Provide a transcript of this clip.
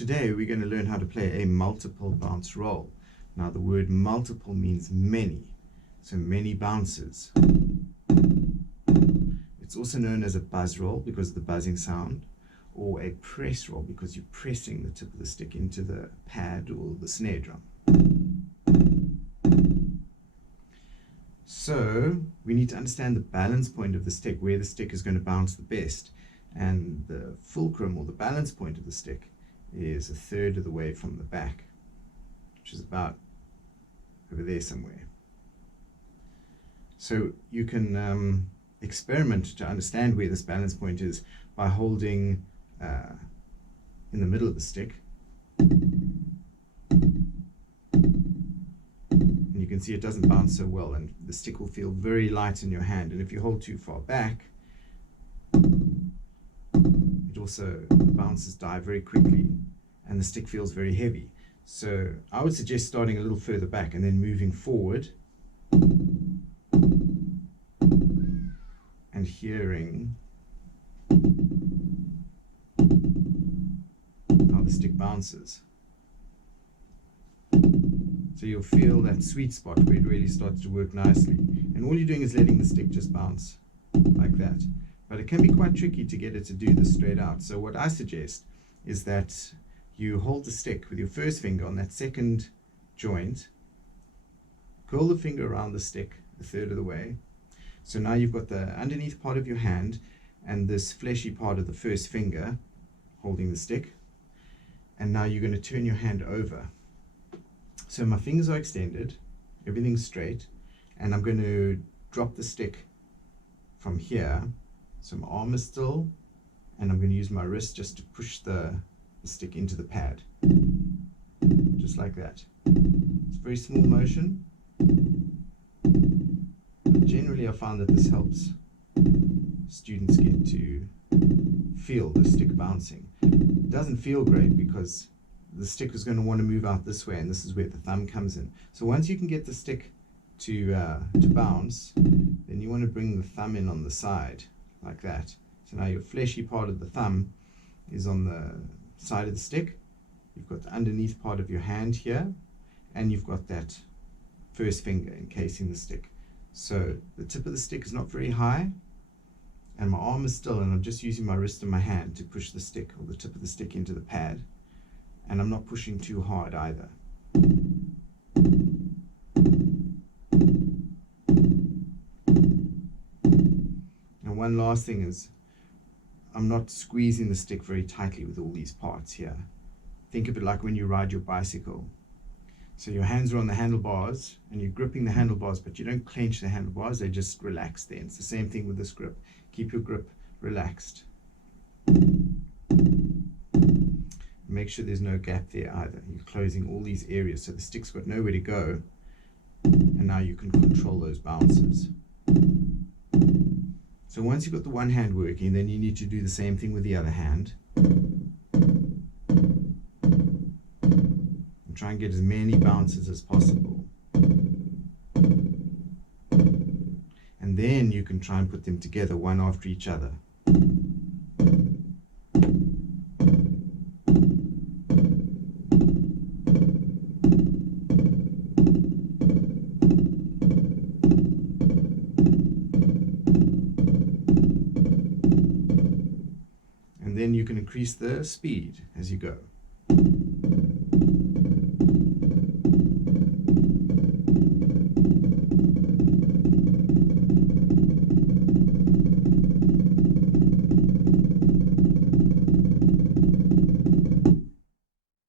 Today we're going to learn how to play a multiple bounce roll. Now the word multiple means many, so many bounces. It's also known as a buzz roll because of the buzzing sound, or a press roll because you're pressing the tip of the stick into the pad or the snare drum. So we need to understand the balance point of the stick, where the stick is going to bounce the best, and the fulcrum or the balance point of the stick is a third of the way from the back, which is about over there somewhere. So you can experiment to understand where this balance point is by holding in the middle of the stick, and you can see it doesn't bounce so well, and the stick will feel very light in your hand. And if you hold too far back, it also bounces die very quickly and the stick feels very heavy. So I would suggest starting a little further back and then moving forward and hearing how the stick bounces. So you'll feel that sweet spot where it really starts to work nicely. And all you're doing is letting the stick just bounce like that. But it can be quite tricky to get it to do this straight out. So what I suggest is that you hold the stick with your first finger on that second joint, curl the finger around the stick a third of the way. So now you've got the underneath part of your hand and this fleshy part of the first finger holding the stick. And now you're going to turn your hand over. So my fingers are extended, everything's straight, and I'm going to drop the stick from here. So my arm is still, and I'm going to use my wrist just to push the stick into the pad, just like that. It's a very small motion. But generally I found that this helps students get to feel the stick bouncing. It doesn't feel great because the stick is going to want to move out this way, and this is where the thumb comes in. So once you can get the stick to bounce, then you want to bring the thumb in on the side like that. So now your fleshy part of the thumb is on the side of the stick. You've got the underneath part of your hand here, and you've got that first finger encasing the stick. So the tip of the stick is not very high, and my arm is still, and I'm just using my wrist and my hand to push the stick or the tip of the stick into the pad. And I'm not pushing too hard either. And one last thing is, I'm not squeezing the stick very tightly with all these parts here. Think of it like when you ride your bicycle. So your hands are on the handlebars and you're gripping the handlebars, but you don't clench the handlebars, they just relax there. It's the same thing with this grip. Keep your grip relaxed. Make sure there's no gap there either. You're closing all these areas so the stick's got nowhere to go, and now you can control those bounces. So once you've got the one hand working, then you need to do the same thing with the other hand. And try and get as many bounces as possible. And then you can try and put them together one after each other. And then you can increase the speed as you go.